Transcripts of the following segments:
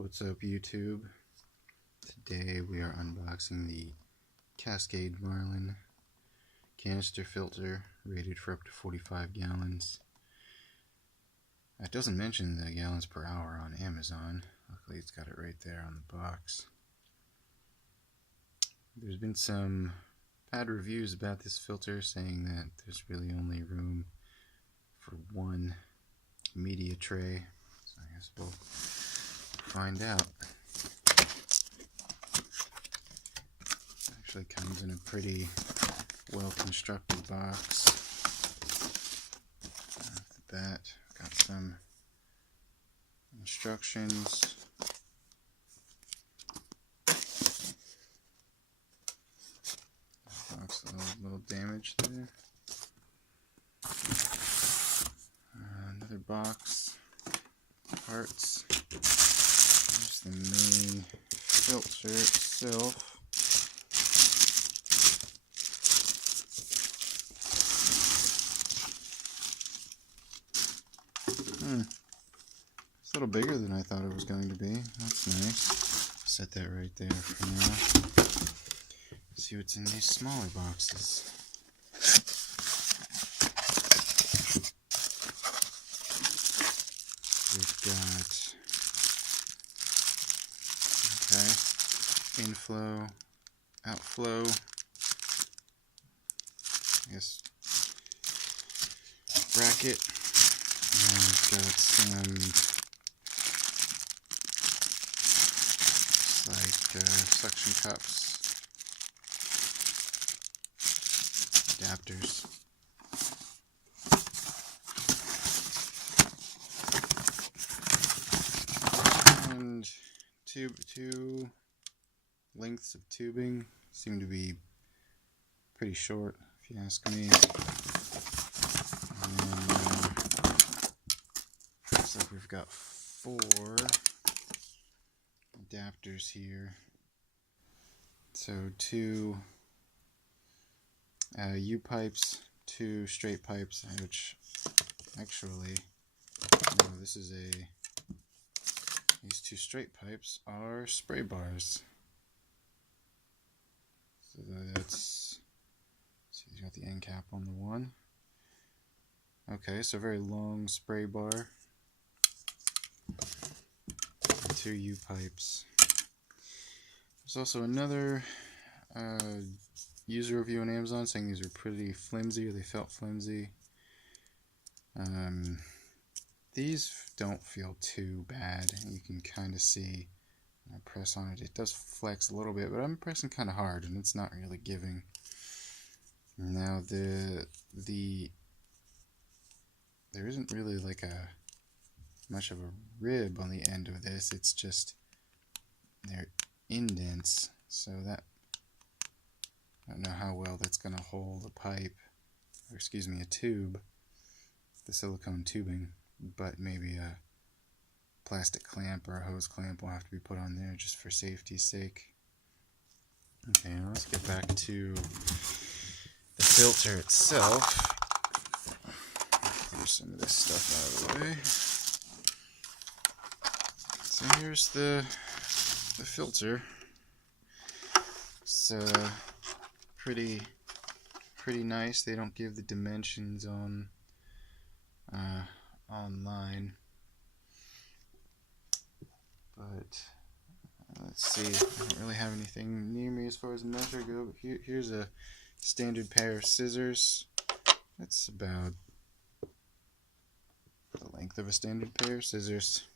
What's up, YouTube? Today we are unboxing the Cascade Marlin canister filter, rated for up to 45 gallons. It doesn't mention the gallons per hour on Amazon. Luckily it's got it right there on the box. There's been some bad reviews about this filter, saying that there's really only room for one media tray. So I guess we'll find out. Actually comes in a pretty well constructed box. Off the bat, got some instructions. Box a little damaged there. Another box, parts. There's the main filter itself. It's a little bigger than I thought it was going to be. That's nice. Set that right there for now. See what's in these smaller boxes. We've got, inflow, outflow, I guess, bracket, and we've got some suction cups, adapters. And two lengths of tubing. Seem to be pretty short, if you ask me. And looks like we've got 4 adapters here. So 2 U-pipes, 2 straight pipes, which actually, no, these 2 straight pipes are spray bars. So that's, see, you got the end cap on the one. Okay, so very long spray bar. And 2 U-pipes. There's also another user review on Amazon saying these are pretty flimsy, or they felt flimsy. These don't feel too bad. You can kind of see when I press on it, it does flex a little bit, but I'm pressing kind of hard and it's not really giving. Now there isn't really like much of a rib on the end of this. It's just they're indents, so that, I don't know how well that's going to hold a pipe, or excuse me, a tube, the silicone tubing, but maybe a plastic clamp or a hose clamp will have to be put on there just for safety's sake. Okay, now let's get back to the filter itself. There's some of this stuff out of the way. So here's the filter. It's pretty nice. They don't give the dimensions on online, but let's see. I don't really have anything near me as far as measure go. But here's a standard pair of scissors. That's about the length of a standard pair of scissors.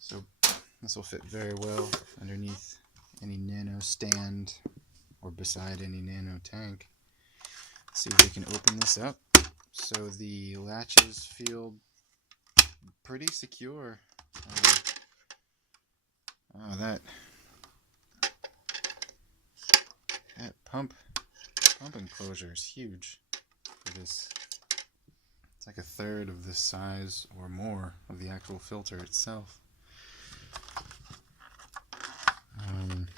So this will fit very well underneath any nano stand or beside any nano tank. Let's see if we can open this up. So the latches feel pretty secure. That pump enclosure is huge for this. It's like a third of the size or more of the actual filter itself. I'm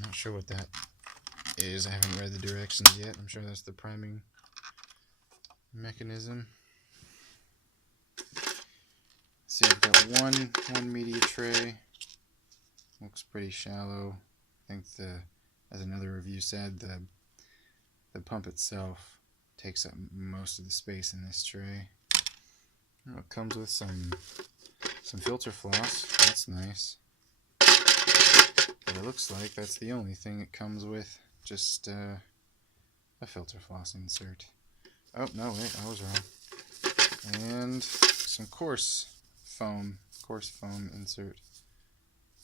not sure what that is. I haven't read the directions yet. I'm sure that's the priming mechanism. see, I've got one media tray. Looks pretty shallow. I think as another review said, the pump itself takes up most of the space in this tray. Oh, it comes with some filter floss. That's nice. But it looks like that's the only thing it comes with. Just a filter floss insert. Oh, no, wait, I was wrong. And some coarse foam insert.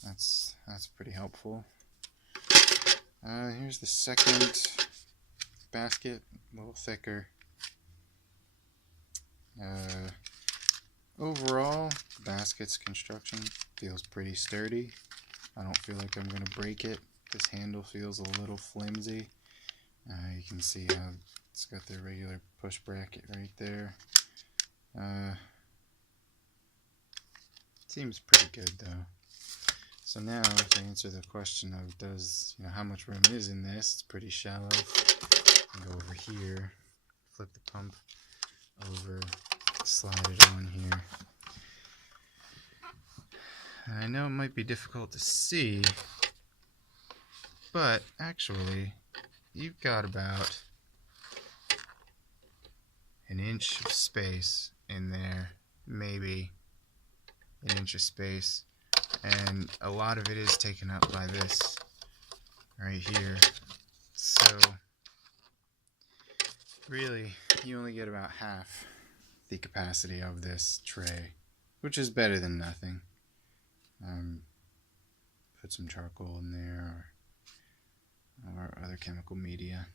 That's pretty helpful. Here's the second basket, a little thicker. Overall, the basket's construction feels pretty sturdy. I don't feel like I'm going to break it. This handle feels a little flimsy. You can see how it's got the regular push bracket right there. Seems pretty good though. So now to answer the question of how much room is in this, it's pretty shallow. Go over here, flip the pump over, slide it on here. I know it might be difficult to see, but actually you've got about an inch of space in there, maybe an inch of space, and a lot of it is taken up by this right here. So really you only get about half the capacity of this tray, which is better than nothing. Put some charcoal in there or other chemical media.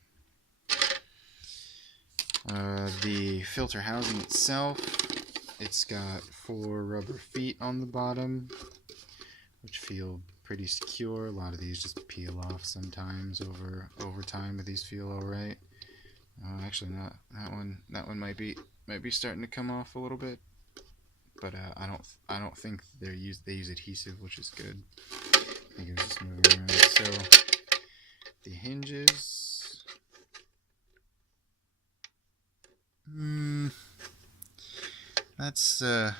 The filter housing itself, it's got 4 rubber feet on the bottom, which feel pretty secure. A lot of these just peel off sometimes over time, but these feel alright. Actually, not that one might be starting to come off a little bit, but I don't think they use adhesive, which is good. I think it was just moving around. So the hinges, that's I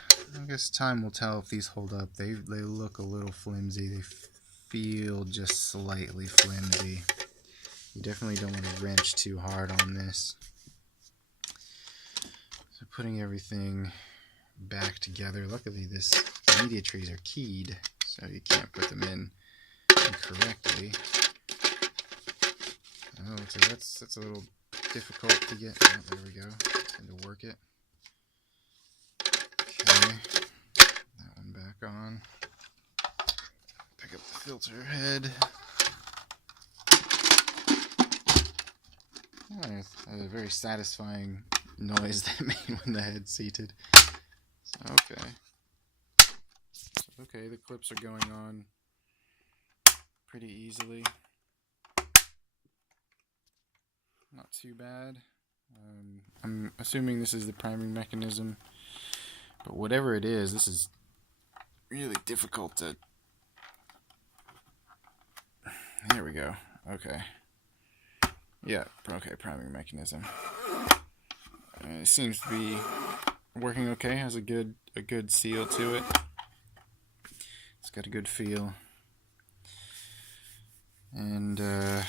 guess time will tell if these hold up. They look a little flimsy. They feel just slightly flimsy. You definitely don't want to wrench too hard on this. So putting everything back together. Luckily the media trays are keyed, so you can't put them in incorrectly. Oh, so that's a little difficult to get. Oh, there we go. And to work it. Okay, that one back on. Pick up the filter head. Oh, a very satisfying noise that made when the head's seated. So, okay, the clips are going on pretty easily. Not too bad. I'm assuming this is the priming mechanism, but whatever it is, this is really difficult to... There we go. Okay. Yeah, okay, priming mechanism. It seems to be working okay, has a good seal to it. It's got a good feel. And let's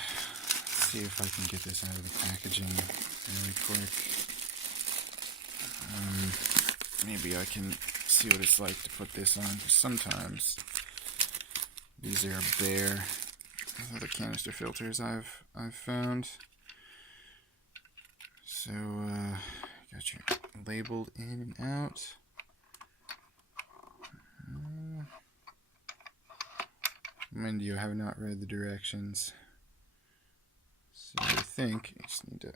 see if I can get this out of the packaging really quick. Maybe I can see what it's like to put this on, because sometimes these are bare. These are the canister filters I've found. So got your labeled in and out. Mind you, I have not read the directions, so I think I just need to...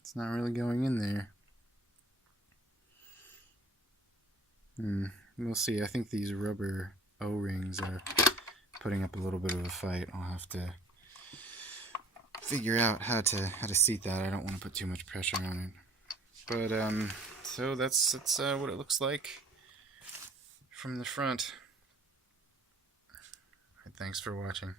It's not really going in there. We'll see. I think these rubber O-rings are putting up a little bit of a fight. I'll have to figure out how to seat that. I don't want to put too much pressure on it. But so that's what it looks like from the front. Thanks for watching.